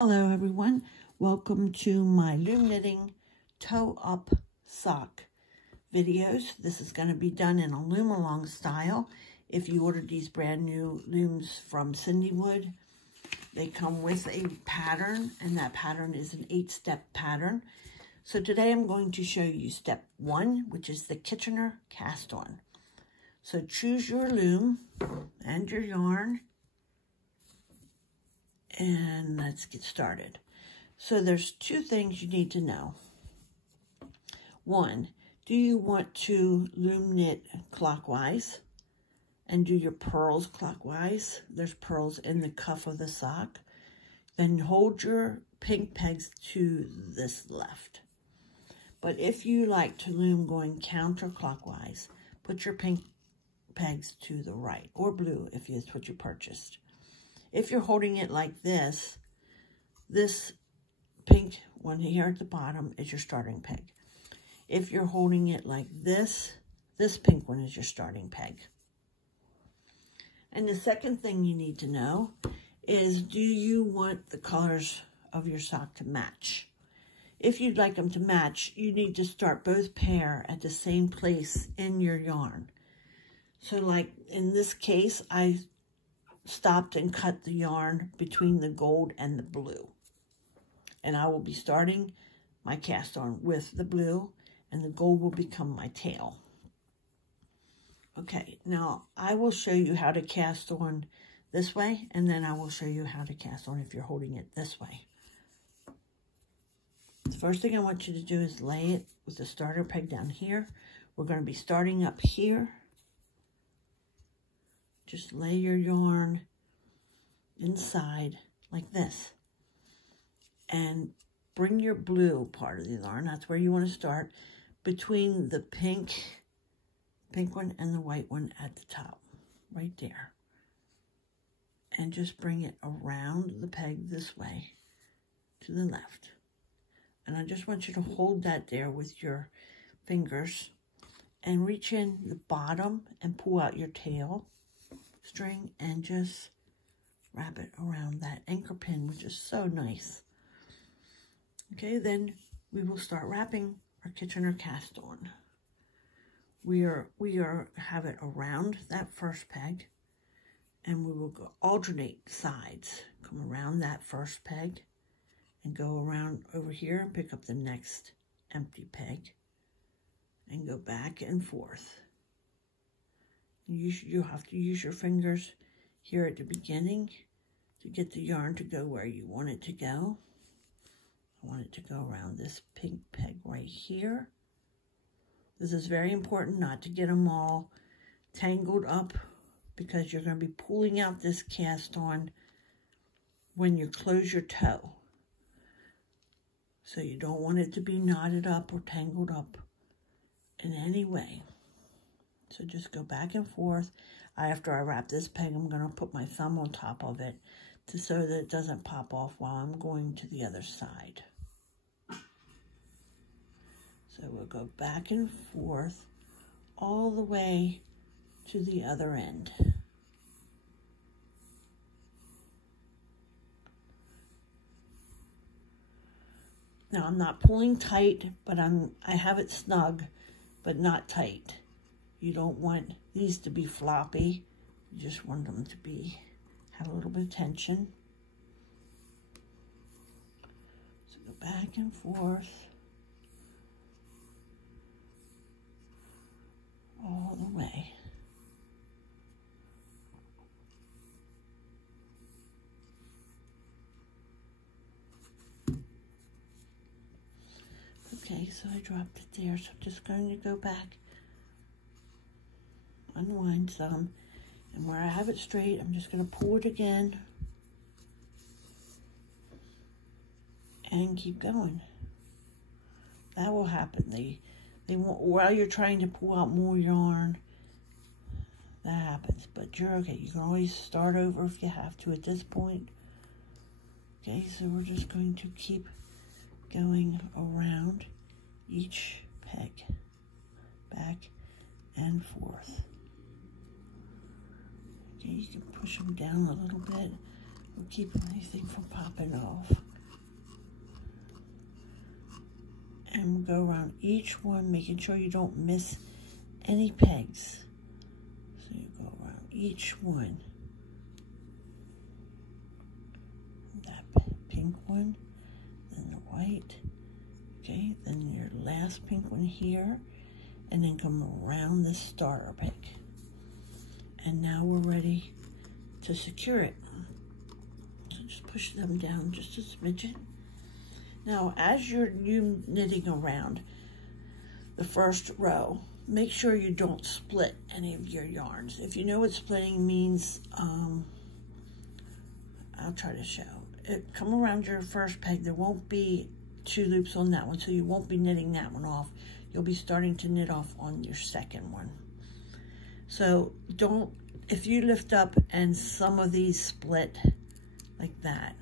Hello everyone, welcome to my loom knitting toe up sock videos. This is going to be done in a Loom-a-long style. If you ordered these brand new looms from Cindywood, they come with a pattern, and that pattern is an 8-step pattern. So today I'm going to show you step 1, which is the Kitchener cast on. So choose your loom and your yarn, and let's get started. So there's 2 things you need to know. 1, do you want to loom knit clockwise and do your purls clockwise? There's purls in the cuff of the sock. Then hold your pink pegs to this left. But if you like to loom going counterclockwise, put your pink pegs to the right, or blue if it's what you purchased. If you're holding it like this, this pink one here at the bottom is your starting peg. If you're holding it like this, this pink one is your starting peg. And the second thing you need to know is, do you want the colors of your sock to match? If you'd like them to match, you need to start both pair at the same place in your yarn. So like in this case, I stopped and cut the yarn between the gold and the blue. And I will be starting my cast on with the blue, and the gold will become my tail. Okay, now I will show you how to cast on this way, and then I will show you how to cast on if you're holding it this way. The first thing I want you to do is lay it with the starter peg down here. We're going to be starting up here. Just lay your yarn inside like this. And bring your blue part of the yarn, that's where you want to start, between the pink one and the white one at the top, right there. And just bring it around the peg this way to the left. And I just want you to hold that there with your fingers and reach in the bottom and pull out your tail string and just wrap it around that anchor pin, which is so nice. Okay, then we will start wrapping our Kitchener cast on. We have it around that first peg, and we will go alternate sides. Come around that first peg and go around over here and pick up the next empty peg and go back and forth. You have to use your fingers here at the beginning to get the yarn to go where you want it to go. I want it to go around this pink peg right here. This is very important not to get them all tangled up, because you're going to be pulling out this cast on when you close your toe. So you don't want it to be knotted up or tangled up in any way. So just go back and forth. After I wrap this peg, I'm going to put my thumb on top of it so that it doesn't pop off while I'm going to the other side. So we'll go back and forth all the way to the other end. Now I'm not pulling tight, but I have it snug, but not tight. You don't want these to be floppy. You just want them to have a little bit of tension. So go back and forth all the way. Okay, so I dropped it there, so I'm just going to go back, unwind some, and where I have it straight, I'm just going to pull it again and keep going. That will happen. They won't, while you're trying to pull out more yarn, that happens, but you're okay. You can always start over if you have to at this point. Okay, so we're just going to keep going around each peg, back and forth. Okay, you can push them down a little bit. We'll keep anything from popping off. and go around each one, making sure you don't miss any pegs. So you go around each one. That pink one, then the white, okay, then your last pink one here, and then come around the starter peg. And now we're ready to secure it. So just push them down just a smidgen. Now, as you're knitting around the first row, make sure you don't split any of your yarns. If you know what splitting means, I'll try to show. Come around your first peg. There won't be 2 loops on that one, so you won't be knitting that one off. You'll be starting to knit off on your second one. So if you lift up and some of these split like that,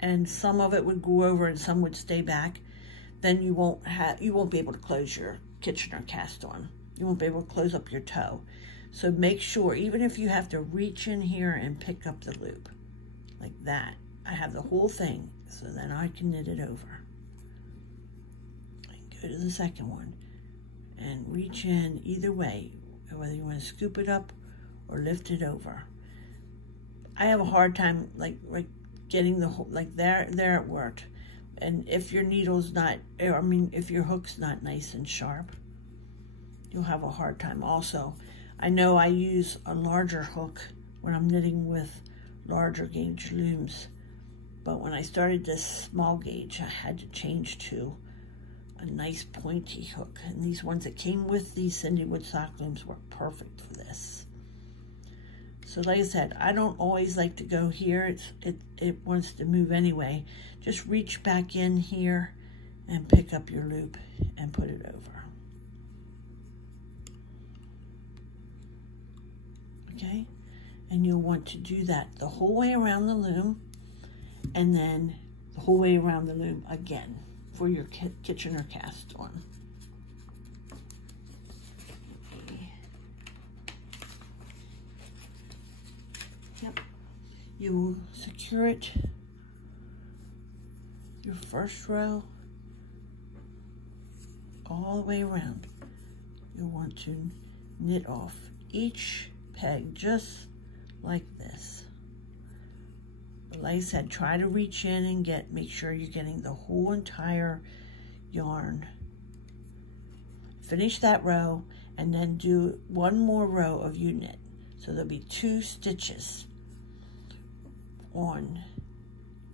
and some of it would go over and some would stay back, then you won't be able to close your Kitchener cast on. You won't be able to close up your toe. So make sure, even if you have to reach in here and pick up the loop like that, I have the whole thing, so then I can knit it over. And go to the second one and reach in either way, whether you want to scoop it up or lift it over. I have a hard time like getting the whole, like there it worked. And if your needle's not, if your hook's not nice and sharp, you'll have a hard time also. I know I use a larger hook when I'm knitting with larger gauge looms, but when I started this small gauge, I had to change to a nice pointy hook. And these ones that came with these Cindy Wood sock looms were perfect for this. So like I said, I don't always like to go here. It wants to move anyway. Just reach back in here and pick up your loop and put it over. Okay? And you'll want to do that the whole way around the loom, and then the whole way around the loom again for your Kitchener cast on. Yep. You will secure it, your first row, all the way around. You'll want to knit off each peg just like this. But like I said, try to reach in and make sure you're getting the whole entire yarn. Finish that row and then do one more row of U-knit. So there'll be 2 stitches on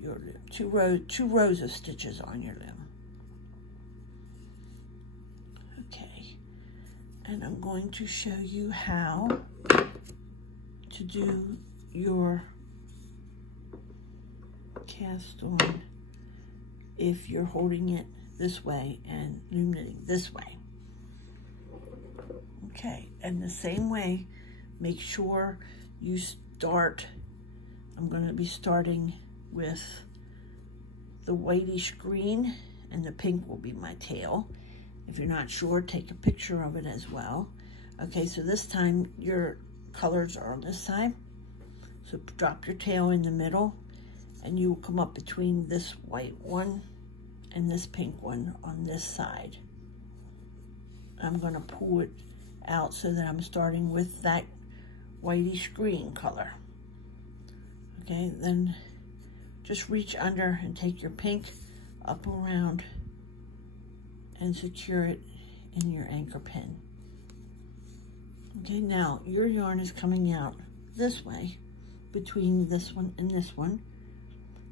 your loom, two rows of stitches on your loom. Okay, and I'm going to show you how to do your cast on if you're holding it this way and loom knitting this way. Okay, and the same way, make sure you start. I'm going to be starting with the whitish green, and the pink will be my tail. If you're not sure, take a picture of it as well. Okay, so this time your colors are on this side. So drop your tail in the middle, and you will come up between this white one and this pink one on this side. I'm going to pull it out so that I'm starting with that whitish green color. Okay, then just reach under and take your pink up around and secure it in your anchor pin. Okay, now your yarn is coming out this way between this one and this one.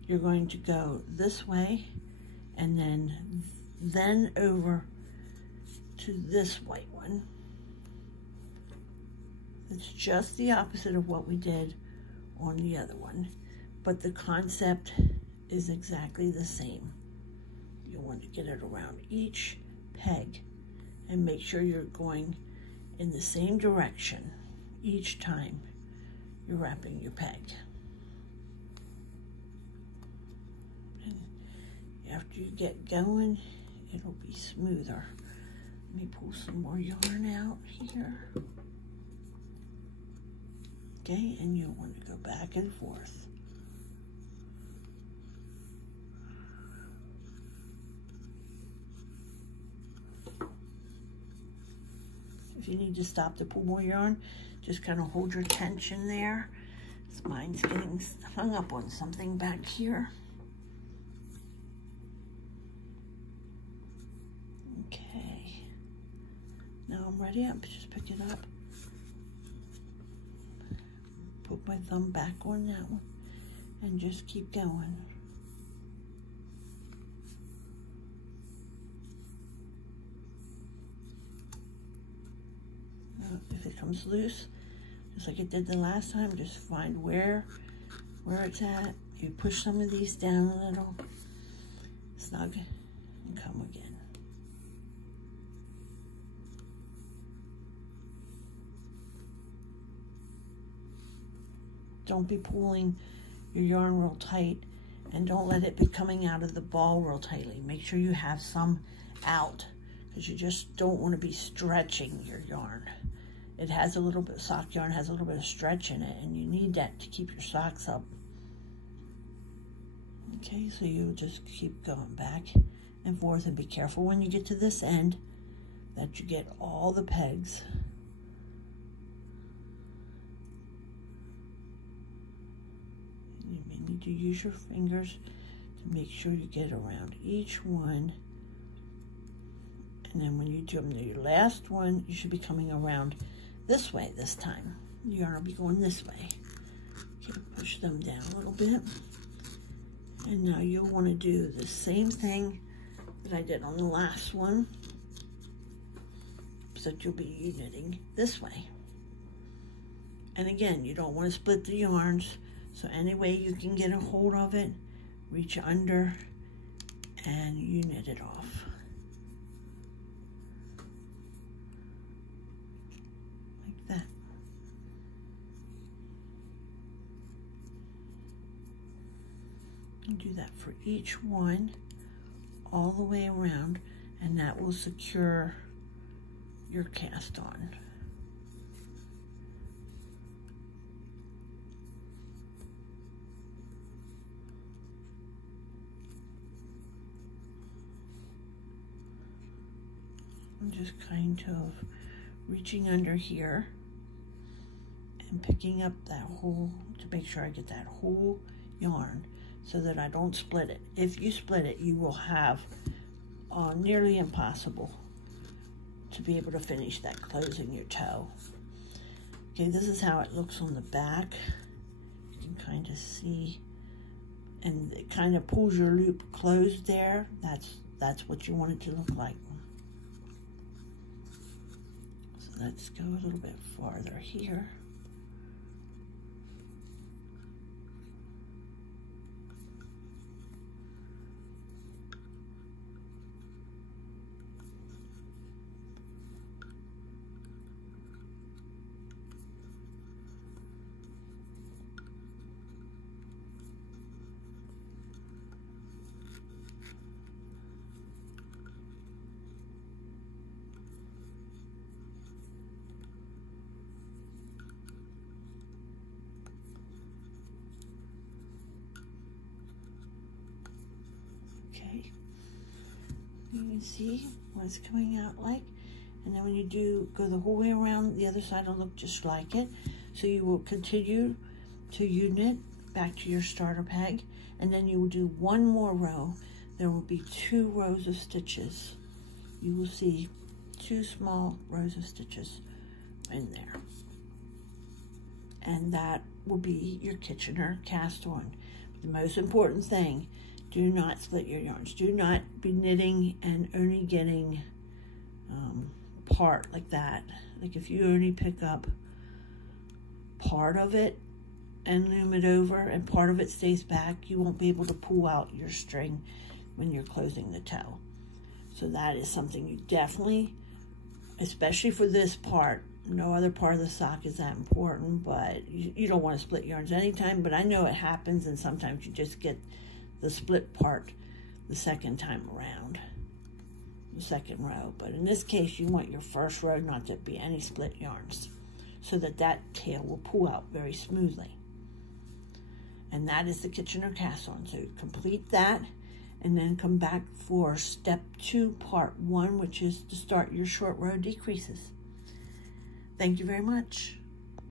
You're going to go this way and then over to this white one. It's just the opposite of what we did on the other one, but the concept is exactly the same. You want to get it around each peg and make sure you're going in the same direction each time you're wrapping your peg. And after you get going, it'll be smoother. Let me pull some more yarn out here. Okay, and you want to go back and forth. if you need to stop to pull more yarn, just kind of hold your tension there. Mine's getting hung up on something back here. Okay. Now I'm ready. I'll just pick it up. Put my thumb back on that one and just keep going. Now, if it comes loose, just like it did the last time, just find where it's at. You push some of these down a little, snug, and come again. Don't be pulling your yarn real tight, and don't let it be coming out of the ball real tightly. Make sure you have some out, because you just don't want to be stretching your yarn. It has a little bit, sock yarn has a little bit of stretch in it, and you need that to keep your socks up. Okay, so you just keep going back and forth, and be careful when you get to this end that you get all the pegs. You may need to use your fingers to make sure you get around each one. And then when you do your last one, you should be coming around this way this time. Your yarn will be going this way. Okay, push them down a little bit. And now you'll want to do the same thing that I did on the last one, except you'll be knitting this way. And again, you don't want to split the yarns, so any way you can get a hold of it, reach under and you knit it off. And do that for each one all the way around, and that will secure your cast on. I'm just kind of reaching under here and picking up that whole, to make sure I get that whole yarn, so that I don't split it. If you split it, you will have nearly impossible to be able to finish that closing your toe. Okay, this is how it looks on the back. You can kind of see, and it kind of pulls your loop closed there. That's what you want it to look like. So let's go a little bit farther here. Okay, you can see what it's coming out like, and then when you do go the whole way around, the other side will look just like it. So you will continue to U-knit back to your starter peg, and then you will do one more row. There will be 2 rows of stitches. You will see 2 small rows of stitches in there, and that will be your Kitchener cast on. The most important thing, do not split your yarns. Do not be knitting and only getting part like that. Like if you only pick up part of it and loom it over and part of it stays back, you won't be able to pull out your string when you're closing the toe. So that is something you definitely, especially for this part, no other part of the sock is that important, but you don't want to split yarns anytime, but I know it happens, and sometimes you just get the split part the second time around, the second row. But in this case, you want your first row not to be any split yarns, so that that tail will pull out very smoothly. And that is the Kitchener cast on. So complete that, and then come back for step 2, part 1, which is to start your short row decreases. Thank you very much.